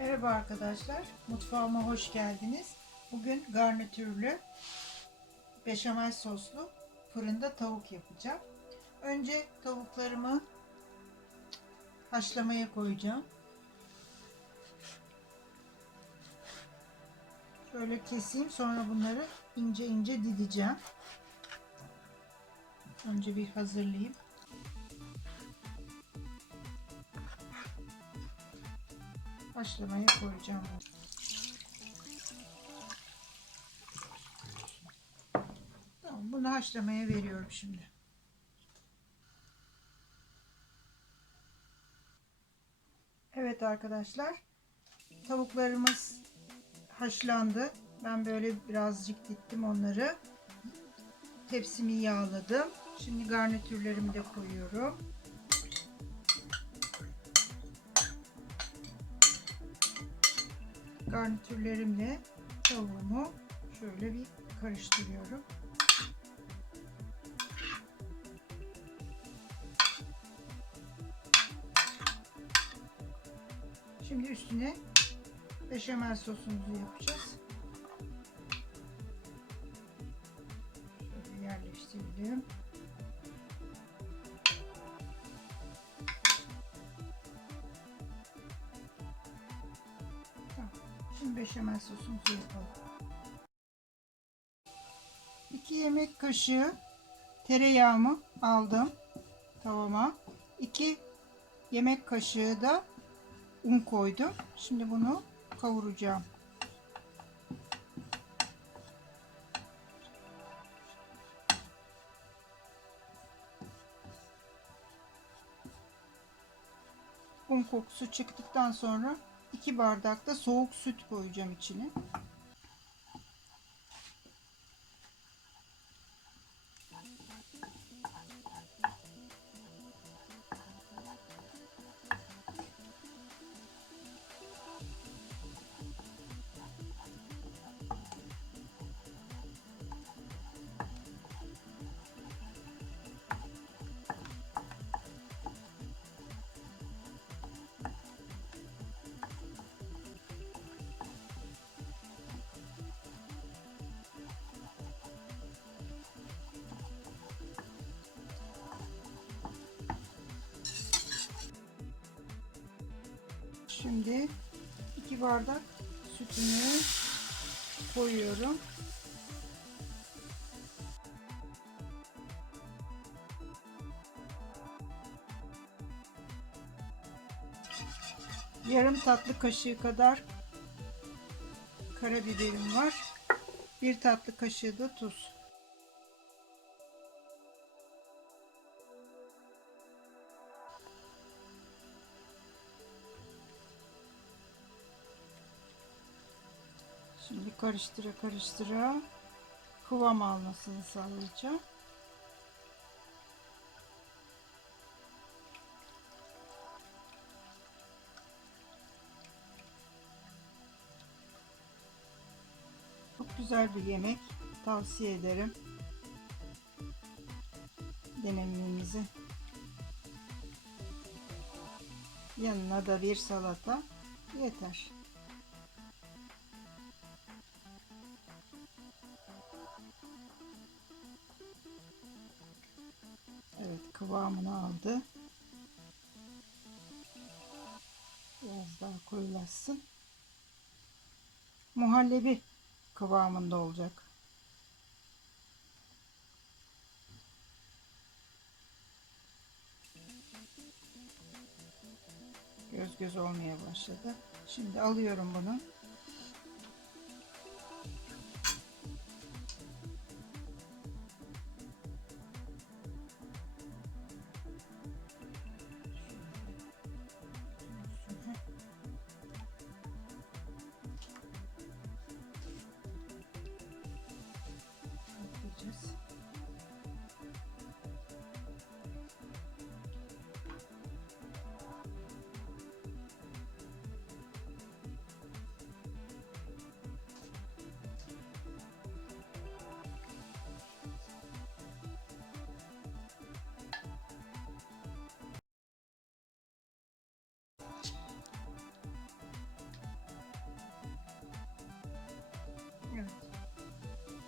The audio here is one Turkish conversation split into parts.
Merhaba arkadaşlar, mutfağıma hoş geldiniz. Bugün garnitürlü beşamel soslu fırında tavuk yapacağım. Önce tavuklarımı haşlamaya koyacağım. Şöyle keseyim sonra bunları ince ince dideceğim. Önce bir hazırlayayım. Haşlamaya koyacağım. Tamam, bunu haşlamaya veriyorum şimdi. Evet arkadaşlar, tavuklarımız haşlandı. Ben böyle birazcık dittim onları. Tepsimi yağladım. Şimdi garnitürlerimi de koyuyorum. Garnitürlerimle tavuğumu şöyle bir karıştırıyorum. Şimdi üstüne beşamel sosumuzu yapacağız. Şöyle yerleştirelim. Beşamel sosumuzu yapalım. 2 yemek kaşığı tereyağımı aldım tavama. 2 yemek kaşığı da un koydum. Şimdi bunu kavuracağım. Un kokusu çıktıktan sonra 2 bardak da soğuk süt koyacağım içine. Şimdi 2 bardak sütünü koyuyorum. Yarım tatlı kaşığı kadar karabiberim var. Bir tatlı kaşığı da tuz. Şimdi karıştıra karıştıra kıvam almasını sağlayacağım. Çok güzel bir yemek. Tavsiye ederim. Denememizi. Yanına da bir salata yeter. Evet kıvamını aldı. Biraz daha koyulaşsın. Muhallebi kıvamında olacak. Göz göz olmaya başladı. Şimdi alıyorum bunu.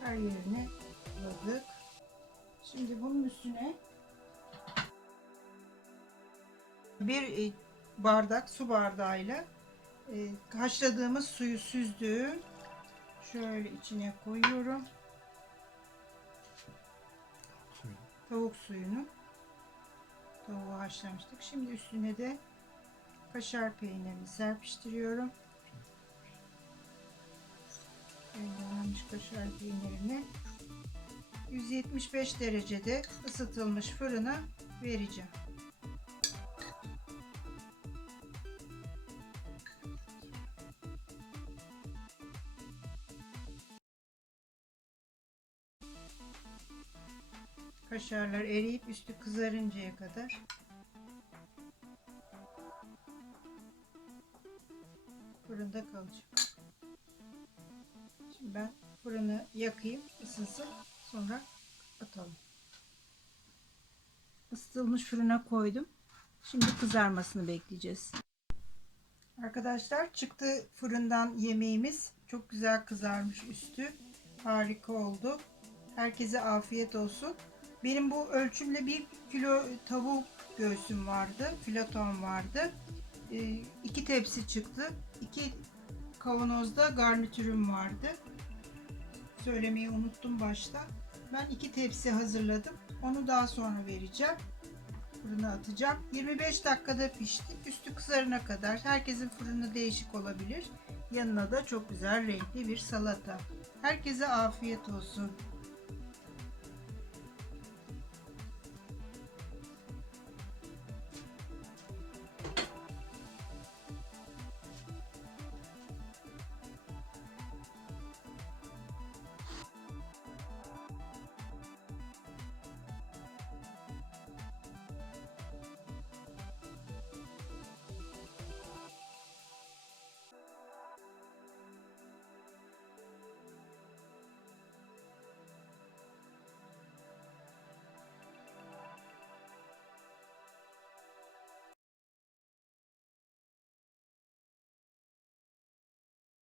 Her yerine buladık. Şimdi bunun üstüne bir e, bardak su bardağıyla e, haşladığımız suyu süzdüğüm şöyle içine koyuyorum. Tavuk suyunu. Tavuğu haşlamıştık. Şimdi üstüne de kaşar peynirini serpiştiriyorum. Kaşar peynirini 175 derecede ısıtılmış fırına vereceğim. Kaşarlar eriyip üstü kızarıncaya kadar fırında kalacak. Şimdi ben fırını yakayım, ısınsın, sonra atalım. Isıtılmış fırına koydum. Şimdi kızarmasını bekleyeceğiz. Arkadaşlar çıktı fırından yemeğimiz. Çok güzel kızarmış üstü. Harika oldu. Herkese afiyet olsun. Benim bu ölçümle bir kilo tavuk göğsüm vardı. Fileton vardı. Ee, iki tepsi çıktı. İki kavanozda garnitürüm vardı. Söylemeyi unuttum başta. Ben iki tepsi hazırladım. Onu daha sonra vereceğim. Fırına atacağım. 25 dakikada pişti. Üstü kızarına kadar. Herkesin fırını değişik olabilir. Yanına da çok güzel renkli bir salata. Herkese afiyet olsun.